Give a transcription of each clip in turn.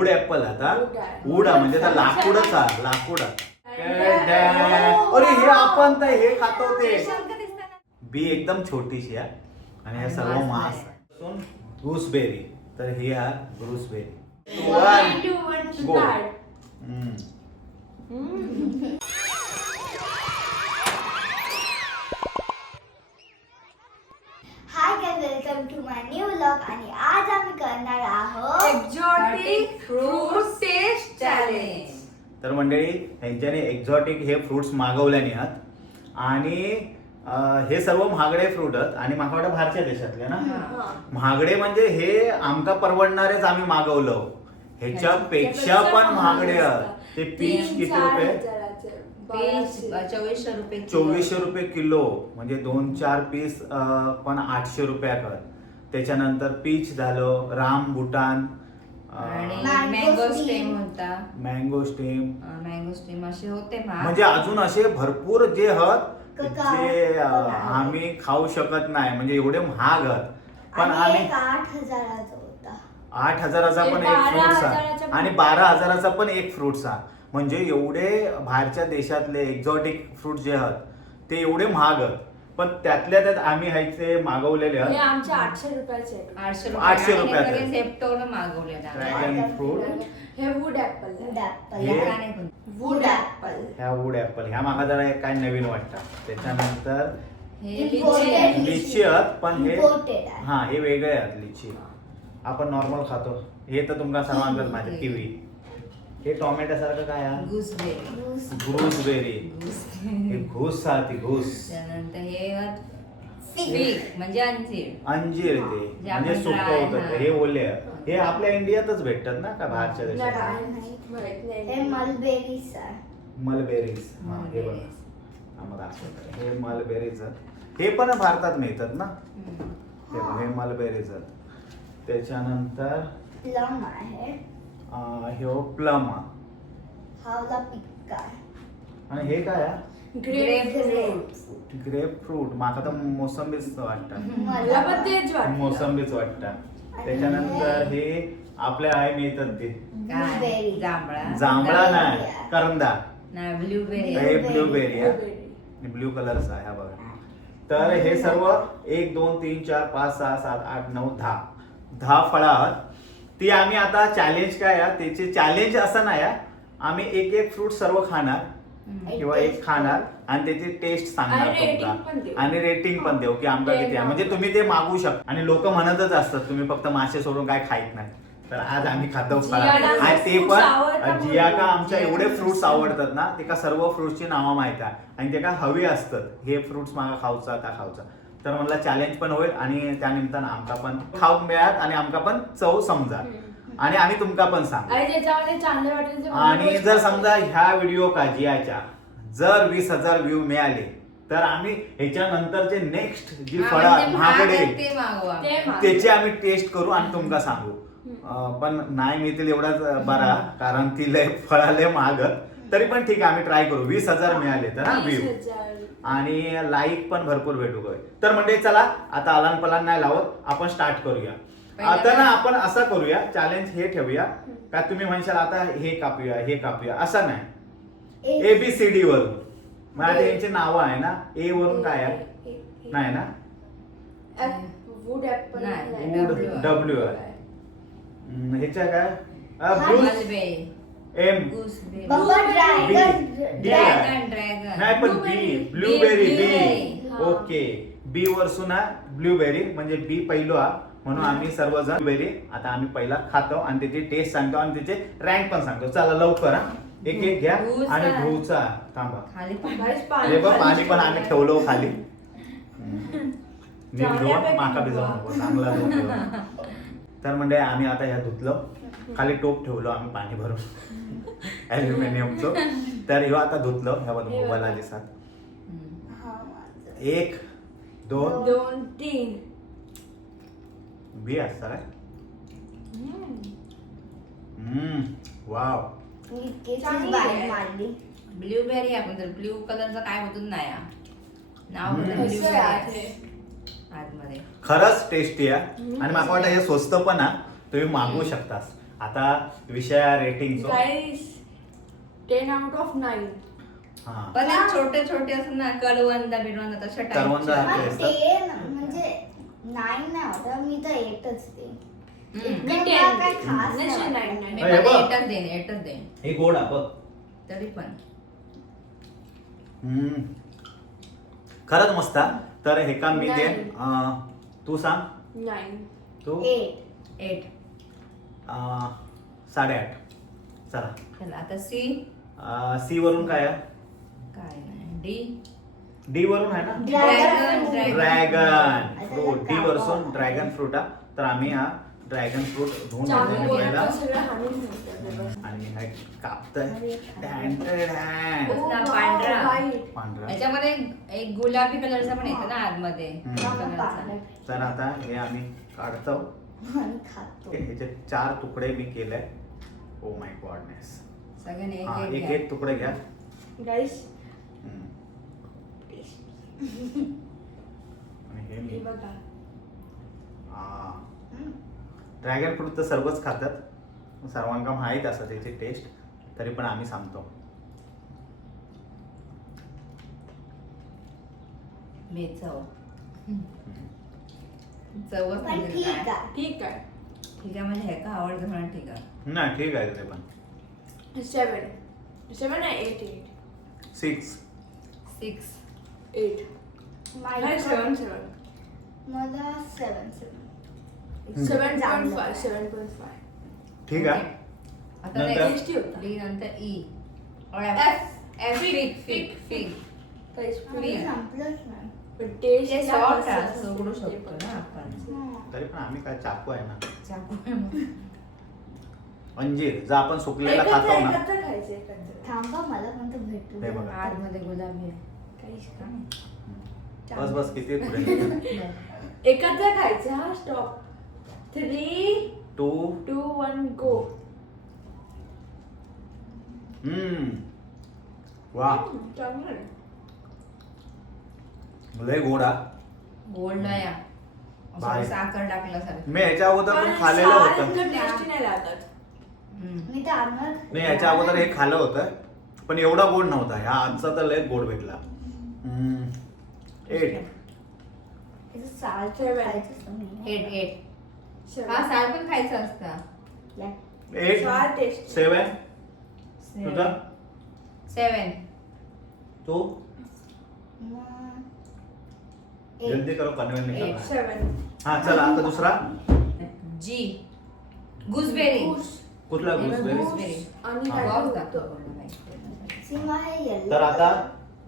Wood apple आता wood म्हणजे आता लाकूडच आहे लाकूड. अरे हे आपण तर हे खातो ते बी एकदम छोटीशी आहे आणि हे सर्व मांस गूसबेरी. तर ही आहे gooseberry. Hi guys, welcome to my new vlog. आणि आज आम्ही करणार आहोत एक्झॉटिक फ्रूट टेस्ट चॅलेंज. तर मंडळी यांच्याने एक्झॉटिक हे फ्रुट्स मागवल्याने आहात आणि हे सर्व महागडे फ्रूट आहेत आणि मला वाटतं बाहेरच्या देशातले ना. महागडे म्हणजे हे आमका परवडणारेच आम्ही मागवलं. ह्याच्यापेक्षा पण महागडे आहेत. ते पीच किती रुपये? 2400 रुपये किलो. म्हणजे 2-4 पीस पण 800 रुपयात. त्याच्यानंतर पीच झालं, रामबुटान आणि मँगो स्टेम होता. मँगो स्टेम असे होते. म्हणजे अजून असे भरपूर जे आहेत जे आम्ही खाऊ शकत नाही. म्हणजे एवढे महाग आहेत. पण आम्ही 8,000चा होता. 8,000चा पण एक फ्रुट्स आहे आणि 12,000चा पण एक फ्रुट्स आहे. म्हणजे एवढे बाहेरच्या देशातले एक्झॉटिक फ्रूट जे आहेत ते एवढे महाग आहेत. पण त्यातल्या त्यात आम्ही ह्याचे मागवलेले आहेत. आमचे 800 रुपयाचे 800 रुपयाचे. झेप्टोने मागवले. Dragon fruit. हे वूड ऍपल. Wood apple. ह्या वूड ऍपल ह्या मागा जरा काय नवीन वाटतं. त्याच्यानंतर Imported. लिची आहेत पण हे Imported आहे. हा हे वेगळे आहेत. लिची आपण नॉर्मल खातो हे तर तुमका सर्वांनाच माहिती. किवी. हे टोमॅटो सारखं काय आहे? गूसबेरी. हे घूस आहे. घूस त्यानंतर हे फिग म्हणजे अंजीर. ते जे म्हणजे आपण सुकं dry, होतं हा. हे ओले आहे. हे आपल्या इंडियातच भेटतात ना का बाहेरच्या देशात? हे मलबेरीज आहे. मलबेरीज. हा हे बघा आम्हाला दाखवतात. हे मलबेरीज हे पण भारतात मिळतात ना. हे बघा, हे मलबेरीज. त्याच्यानंतर प्लम आहे. हे प्लम. हावला पिक्का आहे. आणि हे काय आहे? ग्रेपफ्रूट. Grep fruit. माका तर मोसंबीच वाटतं. मला पण तेच वाटतं. मोसंबीच वाटतं. त्याच्यानंतर हे आपल्या आहे मिळतात ते Blueberry. जांभळा नाही करंदा. ब्लूबेरी. हे ब्लूबेरी आहे. ब्ल्यू कलरचा आहे हा बघा. तर हे सर्व 1 2 3 4 5 6 7 8 9 10 फळं आहेत. ती आम्ही आता चॅलेंज काय आहे त्याचे चॅलेंज असं नाही आहे. आम्ही एक फ्रूट सर्व खाणार किंवा एक खाणार आणि त्याची टेस्ट सांगणार तुमका आणि रेटिंग पण देऊ की आमका किती आहे. म्हणजे तुम्ही ते मागू शकता. आणि लोक म्हणतच असतात तुम्ही फक्त मासे सोडून काय खात नाही. तर आज आम्ही खातो फळ आणि ते पण जियाका आमच्या एवढे फ्रुट्स आवडतात ना ते का सर्व फ्रुट्सची नावं माहित आहे आणि ते का हवी असतात. हे फ्रुट्स मागा खाऊचा त्या खाऊचा. तर मला चॅलेंज पण होईल आणि त्यानिमित्तानं आमका पण खाऊक मिळात आणि आमका पण चव समजा आणि आम्ही तुमका पण सांगू. आणि जर समजा ह्या व्हिडिओ का जियाच्या जर 20,000 व्ह्यू मिळाले तर आम्ही ह्याच्यानंतरचे नेक्स्ट जी फळं महागडे त्याची आम्ही टेस्ट करू आणि तुमका सांगू. पण नाही मिळतील एवढाच बरा कारण ती लय फळाले महागत. तरी पण ठीक आहे आम्ही ट्राय करू. 20,000 मिळाले तर ना व्ह्यू आणि लाईक पण भरपूर भेटू. तर म्हणजे चला आता अलान पलान नाही लावत आपण स्टार्ट करूया. आता ना आपण असं करूया चॅलेंज हे ठेवूया का तुम्ही म्हणशाल आता हे कापूया असं नाही. ABCD वरून मला त्यांची नावं आहे ना. ए वरून काय आहे नाही ना. Wood apple. W आहे. ह्याच्या काय एम बाबा ड्रॅगन. नाही पण बी ब्लूबेरी. बी ओके. बी वरसून ब्लूबेरी म्हणजे बी पहिलो हा म्हणून आम्ही सर्वजण ब्लूबेरी आता आम्ही पहिला खातो आणि त्याची टेस्ट सांगतो आणि त्याचे रँक पण सांगतो. चला लवकर हा एक घ्या आणि घ्यूचा थांबा. पाणी पण आम्ही ठेवलो खाली. नीट घेऊन माका बी जाऊ नको चांगला धुवून. तर म्हणजे आम्ही आता ह्या धुतलं खाली टोप ठेवलो आम्ही पाणी भरून ॲल्युमिनियमचं. तर ह्यो आता धुतलं ह्या मोबाईलला दिसत. 1 2 3 बी असता काय. वाव. ब्लूबेरी आपण तर ब्ल्यू कलरचा काय होत नाही नाव खरंच टेस्टी आहे आणि मला वाटतं हे स्वस्त पण आहे. तुम्ही मागवू शकता. आता विषय रेटिंग गाईस 10 out of 9. हा पण हे छोटे छोटे असं ना करवंदा बिरवंदा तशा करवंद टाईपचे. हा. पण ते म्हणजे 9 नाही होता, मी तर 8च ते. मी इतकं 10 काय खास नाही, नाही 9. वाटलं. मी हे पण बघ. 8च देईन. हे गोड आहे बघ. तरी पण खरंच मस्त आहे. तर हे काम मी नाही. देन तू सांग 9. तू 8. 8. 8.5 चला चला आता सी. सी वरून काय आहे काय नाही डी. डी वरून आहे ना Dragon. ड्रॅगन फ्रूट डी कापा. वरसून ड्रॅगन फ्रूट आहे. तर आम्ही हा ड्रॅगन फ्रूट धुवून चाकू घेतोय पहिला बोलतो सगळं हाणून ठेवतात. आणि हे कापतोय अरे. कसला पांढरा. White. पांढरा याच्यामध्ये एक गुलाबी कलरचा पण येतो ना आतमध्ये. हम्म. कलरचा. तर आता हे आम्ही काढतो. आणि खातो. ह्याचे 4 तुकडे मी केले. Oh my goodness. सगळ्यांनी हा एक एक एक एक तुकडे घ्या. गाईस हम्म. आणि हे हे मी बघा. ड्रॅगन फ्रूट तर सर्वच खातात, सर्वांना माहीत असतं त्याची टेस्ट. तरी पण आम्ही सांगतो. चव. चवच पण म्हणजे ठीक काय. आहे. ठीक आहे. ठीक आहे म्हणजे हे का आवडतं म्हणून ठीक आहे. नाही ठीक आहे ते पण 7 आहे 8. 6 6. 8. माझं नाही, पण- 7. मला 7. 7.5. 7.5. ठीक आहे. आता नंतर? टेस्टी होता. डी नंतर E. F. Fig fig fig. Guys आम्ही संपलंच नाही. पण टेस्ट ते या सॉफ्ट मस्त आहे, असते. उघडू ते शकतो पण. ना आपण. तरी पण आम्ही काय चाकू आहे ना. चाकू आहे मग. अंजीर जर आपण सुकलेला एकत्र खातो ना. एकत्र खायचं एकत्र. थांबा, मला पण तर भेटू हे द्या. बघा. आतमध्ये गुलाबी आहे. काहीच काय नाही. बस बस किती पुढे एकत्र खायचं हा. स्टॉप. 3, 2 2, 1 गो. वा चांगलं. लय गोडा. गोल्ड आहे हा. बाय. असं साखर टाकल्यासारखं. मी याच्या अगोदर पण पण खाल्लेलं सारं होतं. इतकं टेस्टी नाही लागत. हम्म. मी तर आणणार. मी याच्या अगोदर हे खाल्लं होतं पण एवढा गोड नव्हता. ह्या आजचा तर लय गोड भेटला. 8 याचं साल तर 7. खायचं असतं मी. 8. हा साल पण खायचं असतं. या. 8 फार टेस्टी. 7 तुझा 7. तू मग जल्दी करो कन्वेंट निकाल. 7. हा चला आता दुसरा जी. गुसबेरी. कुठला gooseberry? गुसबेरी. आणि हा. काय बॉक्स होतं? टाकतो पूर्ण काही. सीमा हे yellow तर आता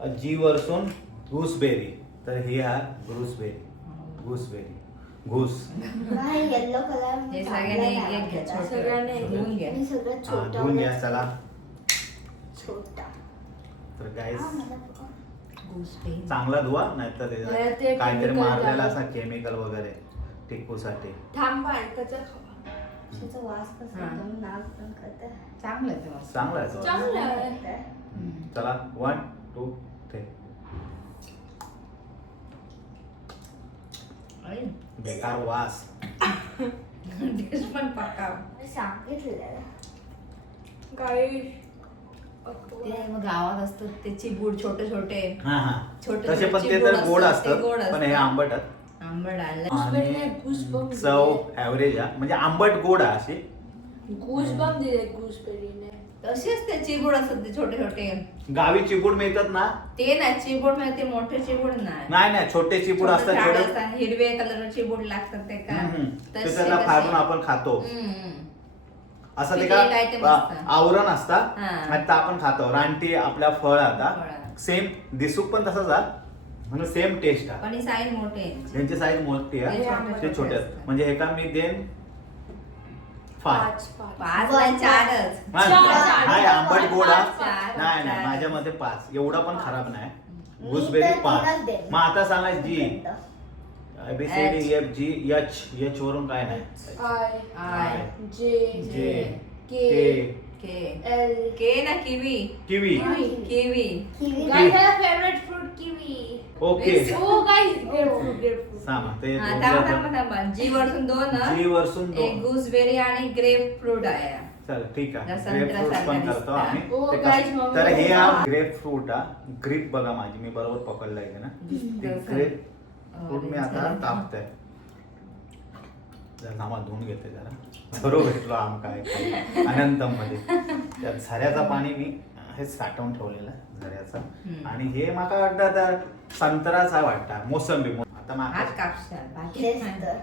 color. जी वरसून gooseberry. तर ही आहे gooseberry. घूस. सीमा हे येल्लो कलर हे सगळ्यांनी एक घ्या छोटं. सगळ्यांनी एक घेऊन घ्या. मी सगळं हा, छोटा धुवून घ्या चला. छोटा. तर हा, गाईस मला बघा. गुसबेरी. चांगला धुवा नाहीतर नाही, त्याच्यात ते काहीतरी chemical मारलेला झालं. असा केमिकल वगैरे टिकूसाठी. थांबा एकत्र खावा. त्याचा वास कसा हा. एकदम नाक पण करतं. चांगलं आहे ते मस्त. चांगला आहे तो. चांगलं आहे. हम्म. चला 1 2 3 अरे, बेकार वास. टेस्ट पण पक्का. मी सांगितलेलं. गाईस ते मग गावात असतात ते चिबूड छोटे छोटे हा हा छोटे तसे पण ते चिबूड तर गोड असतात, ते असतात गोड पण हे असतात. आंबट आहेत. आंबट आलं. Gooseberry नाही, आणि goosebumps चव दिले. ऍव्हरेज आहे म्हणजे आंबट गोड आहे अशी. गूसबम दिले गूसबेरीने. तसेच ते चिबूड असतात ते छोटे छोटे. गावी चिपूड मिळतात ना. ते ना चिबूड म्हणजे ते मोठे चिबूड नाही. नाही नाही छोटे चिपूड छोटे असतात झाडं थोडे. असतात, हिरवे कलर चिबूड लागतात ते का ते तसे- त्याला तसे. फाडून आपण खातो. हम्म. असं ते पिकले काय ते का मस्त. आवरण असतात हा. आणि ते आपण खातो. रानटी आपल्या फळ आता फळं. सेम दिसूक पण तसंच आहे म्हणजे सेम टेस्ट आहे. पण ही साईज मोठे आहे. यांची साईज मोठी हे आहे छोटे ते छोटे आहेत. असतात. म्हणजे हे का मी देन 5. 5. पाच नाही 4च. चार. हाय आंबट गोडा. चार. नाही नाही चार. माझ्या मते 5. एवढा पण खराब नाही. मी गुसबेरी तर 5. तीनच देईन. मग आता सांगा जी ABCD H. EF G H वरून काय नाही. I I. J J K L K ना kiwi kiwi kiwi kiwi guys मेरा favourite fruit kiwi okay oh guys grapefruit सांगा ते हा, दोन थांबा थांबा थांबा जी वरसून दोन जी वरसून एक दोन गुसबेरी आणि ग्रेप फ्रूट आहे चल ठीक आहे जसं ग्रेप फ्रूट संत्र्यासारखा पण करतो दिसता. आम्ही हो, ते guys, कसं- मग तर हे बघा. हा ग्रेप फ्रूट हा ग्रीप बघा माझी मी बरोबर पकडला आहे ना ते ग्रेप फ्रूट मी आता कापतोय जरा थांबा धुवून घेते जरा बरोबर भेटलो आम काय अनंतम मध्ये त्यात झऱ्याचं पाणी मी हे साठवून ठेवलेलं आहे झऱ्याचं हम्म. आणि हे माका वाटतं तर संत्राचा वाटतं मोसंबी आता माका हात कापशाल बाकी तेच नाही. तर.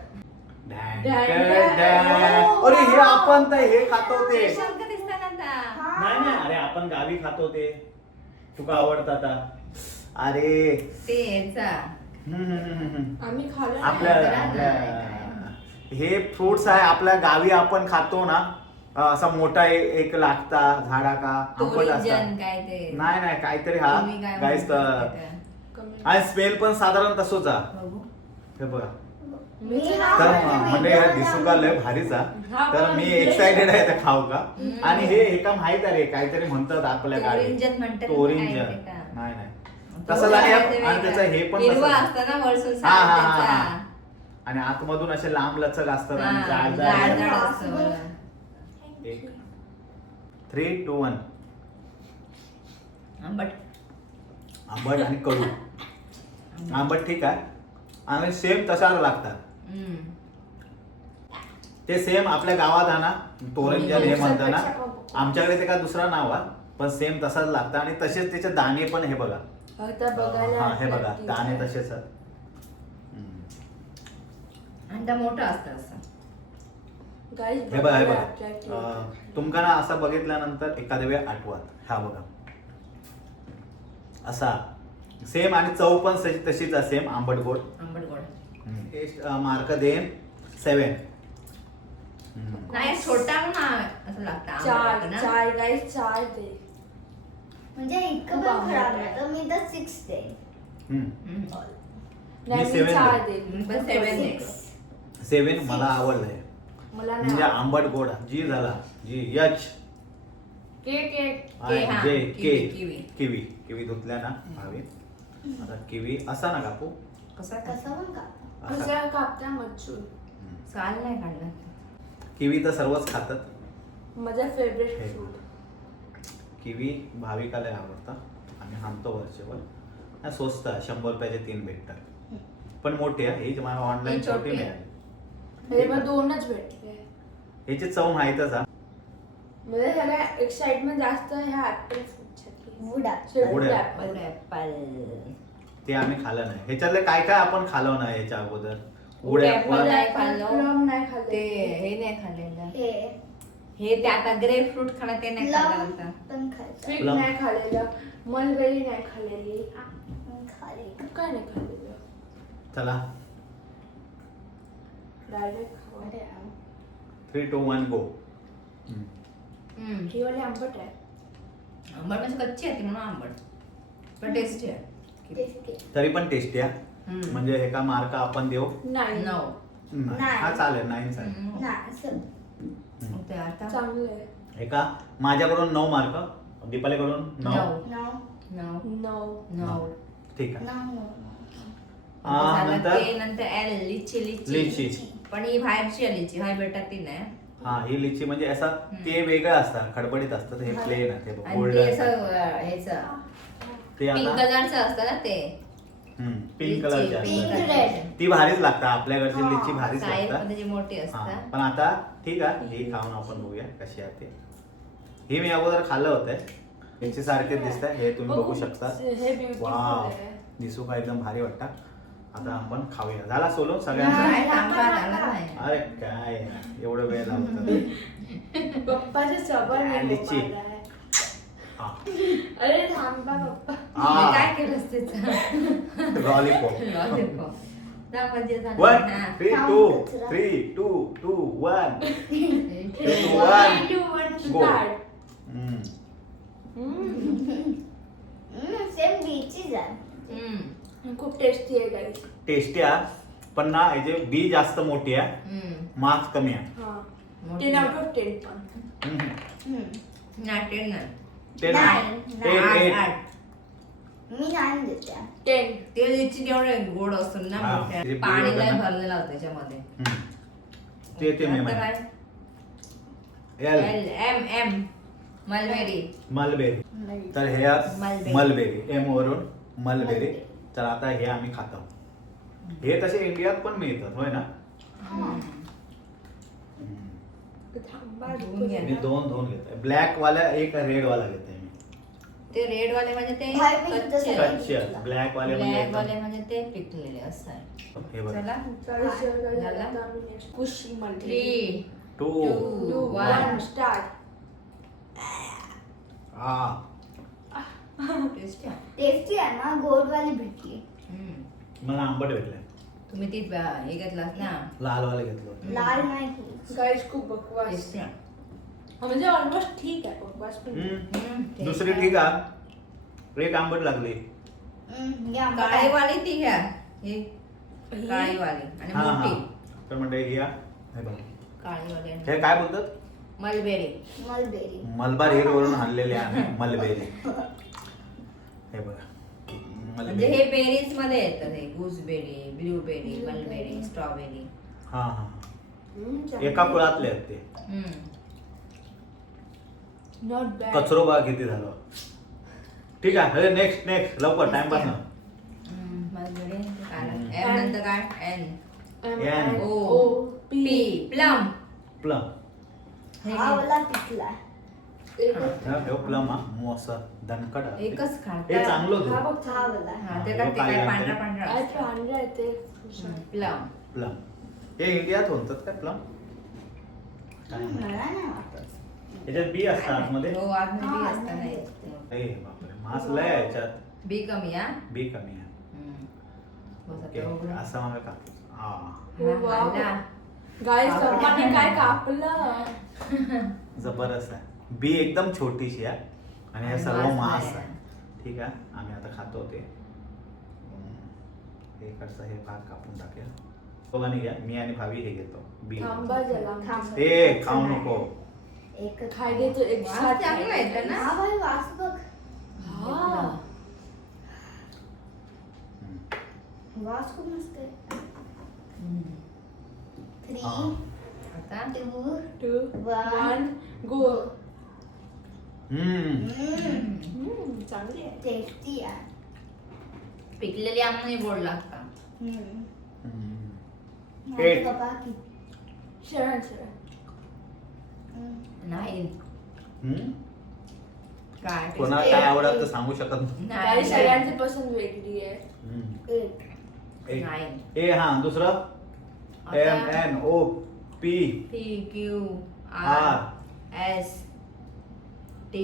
Dan, dan, dan, dan. Dan. अरे हे आपण तर हे खातो ते सारखं दिसतं ना आता. नाही नाही अरे आपण गावी खातो ते तुका आवडतं आता अरे ते याचा आम्ही खाल्लं आपल्या नाही. आपल्या हे फ्रुट्स आहे आपल्या गावी आपण खातो ना असा मोठा एक लागता झाडा का आंबट तोरिजन असता काय ते नाही नाही काहीतरी हा तुम्ही काय गाईस म्हणता ते? कमी. आणि स्मेल पण साधारण तसोच हा बघू. हे बघा मी हा तर म्हणजे म्हणजे video हे दिसू का लय भारीचा हा, तर पण मी लय एक्साइटेड आहे ते खाऊ का हम्म. आणि हे एका माहित आहे रे काहीतरी म्हणतात आपल्या गावी तोरिंजन म्हणतात ना तोरिंजन काय ते का? नाही नाही तो तसं झालं काय आणि ते त्याचं हे पण हिरवा तसंच. असतं ना वरसून हा, हा, हा, साल हा. आणि आतमधून असे लांब लचक असतात त्याचा. आणि हा, जाड जाड जाड जाड असतं बघा. एक 3, 2, 1 आंबट आंबट आणि कडू आंबट ठीक आहे आणि सेम तशाच लागतात हम्म. ते सेम आपल्या गावात आहे ना तोरंजन हे म्हणतात ना पेक्षा आमच्याकडे ते का दुसरा नाव आहे पण सेम तसाच लागतं आणि तसेच त्याचे दाणे पण हे बघा आता बघायला हा हे बघा attractive दाणे आहे. तसेच आहेत हम्म. आणि त्या मोठं असतं असं Guys, हे बघा हे बघायला बघा attractive आहे. तुमका ना असं बघितल्यानंतर एखाद्या वेळ आठवत हा बघा असा सेम आणि चव पण तशीच आहे सेम आंबट गोड आंबट गोड टेस्ट मार्क देन 7 नाही छोटा म्हणून असं लागतं आंबट चार लागतं ना. चार गाईस चार दे म्हणजे इतकं खूप पण आंबट खराब आहे. नाही तर मी तर 6 देईन. हम्म. नाही मी मी seven चार दे. दे मी पण 7 दे. 7 मला आवडलंय मला म्हणजे नाही आंबट गोड जी झाला जी यच केक के, हा, जे के किवी. किवी किवी धुतल्या ना भावी आता किवी असा ना कापू कसा कसं पण का असा. कशा कापता मच्छू हम्म. साल नाही काढला किवी तर सर्वच खातात माझा फेवरेट हे. फ्रूट किवी भाविकाला आवडता आम्ही आणतो वरचेवर नाही, स्वस्त आहे 100 रुपयाचे 3 भेटतात पण मोठी आहे ही मला ऑनलाईन ही छोटी छोटी आहे. मिळाली म्हणजे मग दोनच भेटले ह्याची चव माहीतच आहे म्हणजे सगळ्या एक्साइटमेंट जास्त ह्या ऍपल फ्रूटसाठी वूड वूड ऍपल ऍपल ते आम्ही खाल्लं नाही ह्याच्यातले काय काय आपण खाल्लं नाही ह्याच्या अगोदर वूड उड्या ऍपल नाही खाल्लं. प्लम नाही खाल्लं ते हे नाही खाल्लेलं हे हे ते आता ग्रेप फ्रूट खाणं ते नाही खाल्लं प्लम होतं पण खायचं स्वीट प्लम. नाही खाल्लेलं मलबेरी नाही खाल्लेली खाली खूप काय नाही खाल्लेलं चला डायरेक्ट 3, 2, 1 गो ही वाली आंबट आहे आंबट म्हणजे कच्ची आहे ती म्हणून आंबट पण टेस्टी आहे टेस्टी तरी पण टेस्टी आहे हम्म. म्हणजे हे का मार्क आपण देऊ नाही नऊ नाही. नाही. हा चालेल 9 चालेल हम्म. नाही असं मग ते आता चांगलं आहे हे का माझ्याकडून 9 मार्क दीपालीकडून 9 नऊ. नऊ नऊ नो नऊ ठीक आहे नऊ हा, झालं नंतर ते नंतर एल लिची लिची. पण ही बाहेरची आहे लिची हाय बेटा ती नाही हा ही लिची म्हणजे असं ते वेगळं असतं खडबडीत असतं हे प्लेन आहे ते आणि ते असं गोल्डन ह्याचं ते पिंक आता कलरचं असतं ना ते पिंक कलरचे Pink असतात red. ती भारीच लागतात आपल्याकडची हा, लिची भारीच साईज लागतात पण त्याची मोठी हा, असतात पण आता ठीक आहे ही खाऊन आपण बघूया कशी आहे ते ही मी अगोदर खाल्लं होतं याची सारखेच दिसत हे तुम्ही बघू शकता हे ब्युटिफुल वाव आहे दिसू का एकदम भारी वाटतं आता आपण खाऊया झाला सोलून सगळ्यांचा नाही, थांबा, झालं नाही. अरे काय एवढं वेळ लावतात पप्पाचे सबर काय लिची? हा अरे थांबा पप्पा मी काय केलंस त्याचं लॉलीपॉप लॉलीपॉप. जा म्हणजे झालं. 1 हा. 3 2 3 2 2 1 3 2 1 2 1 Go. स्टार्ट सेम बीचीच आहे हम्म. खूप टेस्टी आहे गाईस टेस्टी आहे पण ना याचे बी जास्त मोठी आहे हम्म. मार्क्स कमी आहे हा मोठी. 10 आउट ऑफ 10 पण हम्म. नाही 10 नाही. ते नाही, एट आठ. मी नाही देते 10. ते लिची जेवढे गोड असतो ना हा, मोठ्या. ते पाणी पिवळं नाही ना. भरलेलं होतं त्याच्यामध्ये. ते मी आता म्हणतो. काय एल M मलबेरी. मलबेरी. तर हे मलबेरी एम वरून मलबेरी. तर आता हे आम्ही खातो. हे तसे इंडियात पण मिळतात होय ना. थांबा, धुवून घ्या. मी दोन घेतोय. ब्लॅक वाला एक रेड वाला घेतोय मी. ते रेड वाले म्हणजे ते बाहेर पण कच्चे. तसं कच्चे ब्लॅक वाले म्हणजे ब्लॅक एकदम- वाले म्हणजे ते पिकलेले असं आहे. हे बघ. चला चला, झाला? आता आम्ही next खुशी म्हणते. 3 टू 2 1 1 स्टार्ट. हा टेस्टी आहे. टेस्टी आहे ना, गोडवाली भेटली. मला आंबट भेटलंय. तुम्ही ती हे घेतलास ना लाल वाला घेतलं होतं. लाल नाही खायची. गाईस खूप बकवास. टेस्टी आहे. म्हणजे ऑलमोस्ट ठीक आहे बकवास पण. दुसरी ठीक आहे. एक आंबट लागली. हे आंबट आहे. काळीवाली ती घ्या. हे काळीवाली आणि हा हा मोठी तर म्हणजे हे बघ. काळीवाली आणि हे काय बोलतात. मलबेरी. मलबेरी. मलबार हिल वरून आणलेले आहे मलबेरी. हे बघा म्हणजे मलबेरी. हे बेरीज मध्ये येतात हे गुसबेरी ब्लूबेरी मलबेरी स्ट्रॉबेरी. हा हा चांगली. एका कुळातले आहेत ते. Not bad. कचरो बघा किती झालं. ठीक आहे. नेक्स्ट लवकर टाइमपास ना. मलबेरी हम्म. एम नंतर काय N N. O P plum. Plum. हा वाला पिकला. प्लम हा मोसा दणकट आहे. एकच खा. हे चांगलं हा होतं. बघ हा वाला. हा ते काय ते काय पांढरा पांढरा आज असतं. पांढरे आहे ते. प्लम. प्लम. हे इंडियात होतात काय प्लम. काय माहिती. मला नाही वाटत. याच्यात बी असतात आतमध्ये. हो आतमध्ये बी हा, असतं नाही. ए बापरे मास लय आहे याच्यात. बी कमी हा. बी कमी आहे. बस ओके आता उघडून. असा मला कापूस. हा हो, हा, वाव. खाल्ला. गाईस कापलं. पप्पाने काय कापलं. जबरदस्त आहे. बी एकदम छोटीशी आहे आणि हे आणि सर्व मांस मांस नाही आहे. ठीक आहे आम्ही आता खातो ते. हे कसं हे भाग कापून टाकूया. दोघांनी घ्या. मी आणि भावी हे घेतो बी. थांबा जरा. थांब. ते खाऊ नको. एक खायले तो एक वास साथ चांगला खायले. येतो ना? हा भाई वास बघ. हा. वास खूप मस्त आहे. 3 हा. आता 2 2 1 गो. चांगली आहे. टेस्टी आहे. पिकलेली आंबे गोड लागतात. माझे Eight. पप्पा किती शरण शरण. नाही काय कोणाला काय आवडत तर सांगू शकत नाही. काही सगळ्यांची पसंत वेगळी आहे. एक एक. नाही. ए हा दुसरं M N O P P Q R. R S T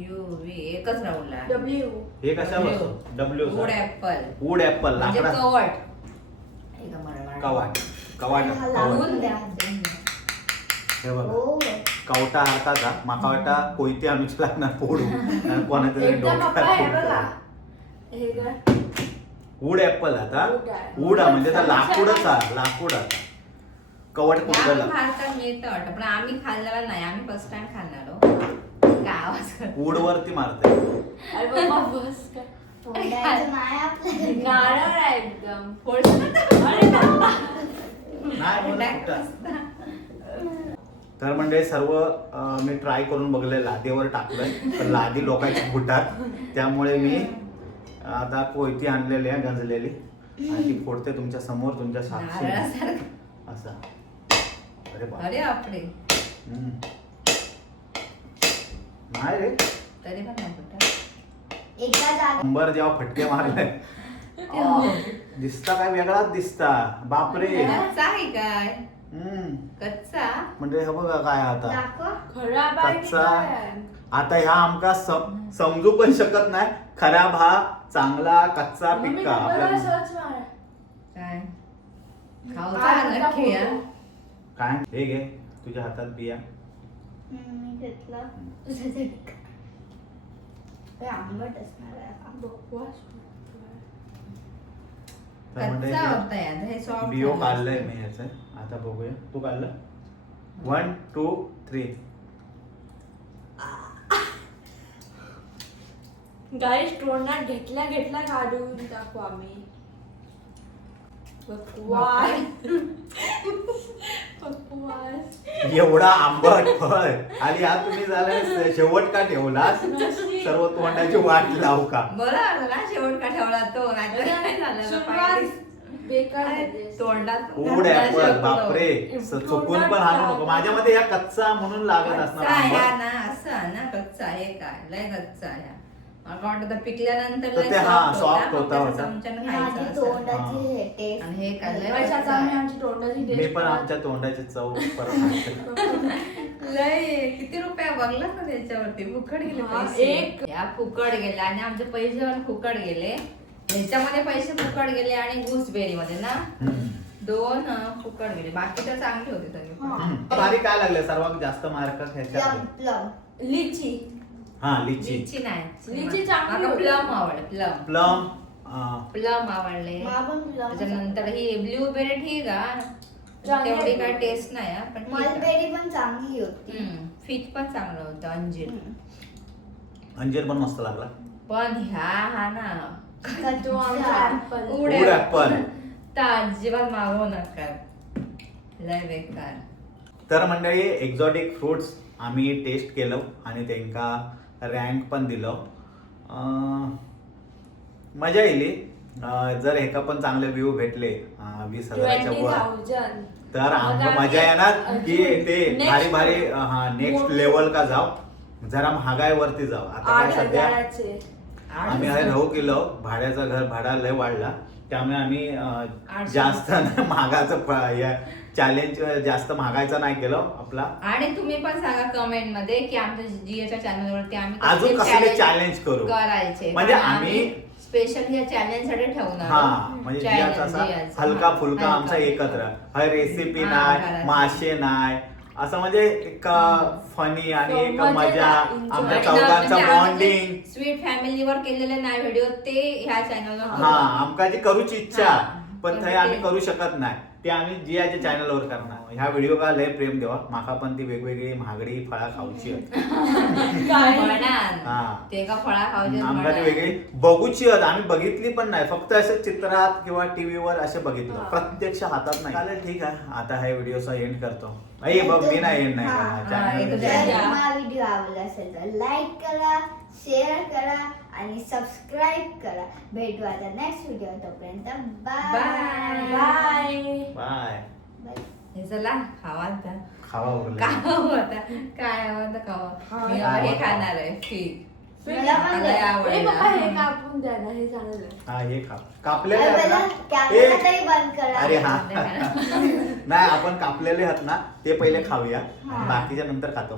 U V एकच राऊंडला आहे. डब्ल्यू. हे कशावर असतो W wood apple wood apple म्हणजे लाकडा कवट. हे का मराठी? कवाट कवाट हा, कवाट. लावून द्या. हे बघा हो कवटा हाताचा माका वाटा कोयते आम्हीच लागणार फोडू आणि कोणाच्या तरी एकदा पप्पा हे बघा. डोक्यात हे काय? वूड ऍपल आता Wood आहे. वूड हा म्हणजे आता लाकूडच हा लाकूड आता कवट हे कुठलं आम्ही भारतात मिळतं वाटतं पण आम्ही खाल्लेला नाही. आम्ही फर्स्ट टाइम खाणार काय आवाज करतो? वूड वरती मारते. अरे बाबा बस काय. फोडायचं नाही आपल्याला. नारळ आहे एकदम. फोडलं अरे बाबा. नाही बोला कुठं. तर म्हणजे सर्व मी ट्राय करून बघले लादीवर टाकलंय पण लादी लोकांची फुटात त्यामुळे मी आता कोयती आणलेली आहे गंजलेली आणि ती फोडते तुमच्या समोर तुमच्या साक्षी नारळासारखं. असा. अरे बाप. अरे बापरे हम्म. नाही रे तरी पण नाही फुटत. एकदा जागा नंबर जेव्हा फटके मारले दिसता काय वेगळाच दिसता बापरे. कच्चा आहे काय हम्म. कच्चा म्हणजे हे बघा काय आता दाखव. खराब आहे की कच्चा. काय आहे? आता ह्या आमका समजू पण शकत नाही खराब हा चांगला कच्चा मम्मी पिक्का तुम्हाला आपल्या सर्च मार. काय खाऊचा काय नक्की हा. फोटो? काय हे घे तुझ्या हातात बिया. मी घेतलं तुझ्यासाठी. हे आंबट असणार आहे. बकवास. तर म्हणजे कच्चा हे होता याचा हे सॉफ्ट बियो काढलंय मी ह्याचं आता बघूया तू काढलं 1 2 3 गाईस तोंडात घेतल्या काढून टाकू आम्ही. बकवास. बकवास. एवढा आंबट फळ आणि हा तुम्ही झाला शेवट का ठेवला सर्व तोंडाची वाट लावू का? बरं आलं ना शेवट का ठेवला तो नाहीतर काय झालं ना, सुरुवात पाहिजे. बेकार अरे, झाली. तोंडात फूड ऍपल बापरे चुकून पण हाणू नको. माझ्या मध्ये या कच्चा म्हणून लागत असणार कच्चा ह्या आंबट. ना असं ना कच्चा हे काय लय कच्चा ह्या मला वाटतं तर पिकल्यानंतर तर लय ते हा, soft soft फक्त होता, होता. चमच्यानं माझी खायचं असं. तोंडाची हे taste. आणि हे काय लय गाईस, आता आम्ही आमची तोंडाची मी taste पण पाहत- आमच्या तोंडाची चव परत आणते. लय किती रुपया बघलास ना त्याच्यावरती फुकट गेले हा, पैसे एक- या फुकट गेले आणि आमचे पैसे पण फुकट गेले. ह्याच्यामध्ये पैसे फुकट गेले आणि गुसबेरी मध्ये ना हम्म. 2 फुकट गेले. बाकी तर चांगले होते सगळे. हा. भारी काय लागले सर्वात जास्त मार्क ह्याच्यात Plum, plum. लिची. हा लिची लिची नाही लिची चांगली मला होती. प्लम आवडले प्लम प्लम आवडले. मला पण plum त्याच्यानंतर ही ब्लूबेरी ठीक आहे चांगली तेवढी आहे काय blueberry. टेस्ट नाही हा, पण ठीक आहे. मलबेरी पण चांगली होती. फिक पण चांगलं होतं अंजीर. अंजीर पण मस्त लागला. पण हा ना तो आमचा apple. Food apple. तर अजिबात मागवू नका लय बेकार. तर मंडळी एक्झॉटिक फ्रुट्स आम्ही टेस्ट केलं आणि त्यांका रँक पण दिलं. मजा येईल. जर एका पण चांगले व्ह्यू भेटले 20,000च्या वर 20,000. तर आमचं मग मजा येणार आम्ही की ते next- भारी भारी नेक्स्ट लेवल का जाऊ जरा महागाईवरती जाऊ. आता काय 8,000 सध्या चे. आम्ही आहे राहू गेलो भाड्याचं घर भाडा लय वाढला त्यामुळे आम्ही 800. जास्त महागाचं चॅलेंज जास्त महागायचं नाही केलं आपला. आणि तुम्ही पण सांगा कमेंट मध्ये की आमच्या जियाच्या चॅनल वरती आम्ही अजून कसले चॅलेंज करू करायचे म्हणजे कारण आम्ही स्पेशल या चॅलेंज साठी ठेवणार हा म्हणजे जियाचा असा हलका फुलका आमचा एकत्र हा रेसिपी हा, नाही करायचं. मासे नाही असं म्हणजे एक फनी आणि एक मजेदार, मजा enjoy. आमच्या चौघांचा बॉन्डिंग स्वीट फॅमिलीवर केलेले नाही व्हिडिओ ते ह्या चॅनलवर हा आमका जी करूची इच्छा हा. पण पण ते आम्ही ते- करू शकत नाही ते आम्ही जियाच्या चॅनलवर करणार. ह्या व्हिडिओ का लय प्रेम देवा माका पण ती वेगवेगळी महागडी फळा खाऊची आहेत. हा. ते का फळा खावचे आमका ती वेगळी बघूची आहेत आम्ही बघितली पण नाही फक्त असे चित्रात किंवा टीव्हीवर असे बघितलं हा. प्रत्यक्ष हातात नाही. चालेल ठीक आहे आता हे व्हिडिओचा एंड करतो. आई बघ मी नाही एंड नाही हा. करणार. हा, हे तर channel- द्या. जर तुम्हाला व्हिडिओ आवडला असेल तर लाईक करा, शेअर करा आणि सबस्क्राईब करा. भेटू आता नेक्स्ट व्हिडिओ. तोपर्यंत बाय बाय. Bye bye. हे चला खावा आता खावा उरलं. खावा आता काय हवं तर खावा. हा. मी हे खाणार आहे फिग. मला पण मला द्या. ए बाबा हे आवडला. कापून द्या ना हे चांगलं आहे. हा हे खा कापलेले अरे आहेत पहिला ना? कॅमेरा ए, तरी बंद करा. अरे हा नाही आपण कापलेले आहेत ना ते पहिले खाऊया हा. बाकीच्या नंतर खातो.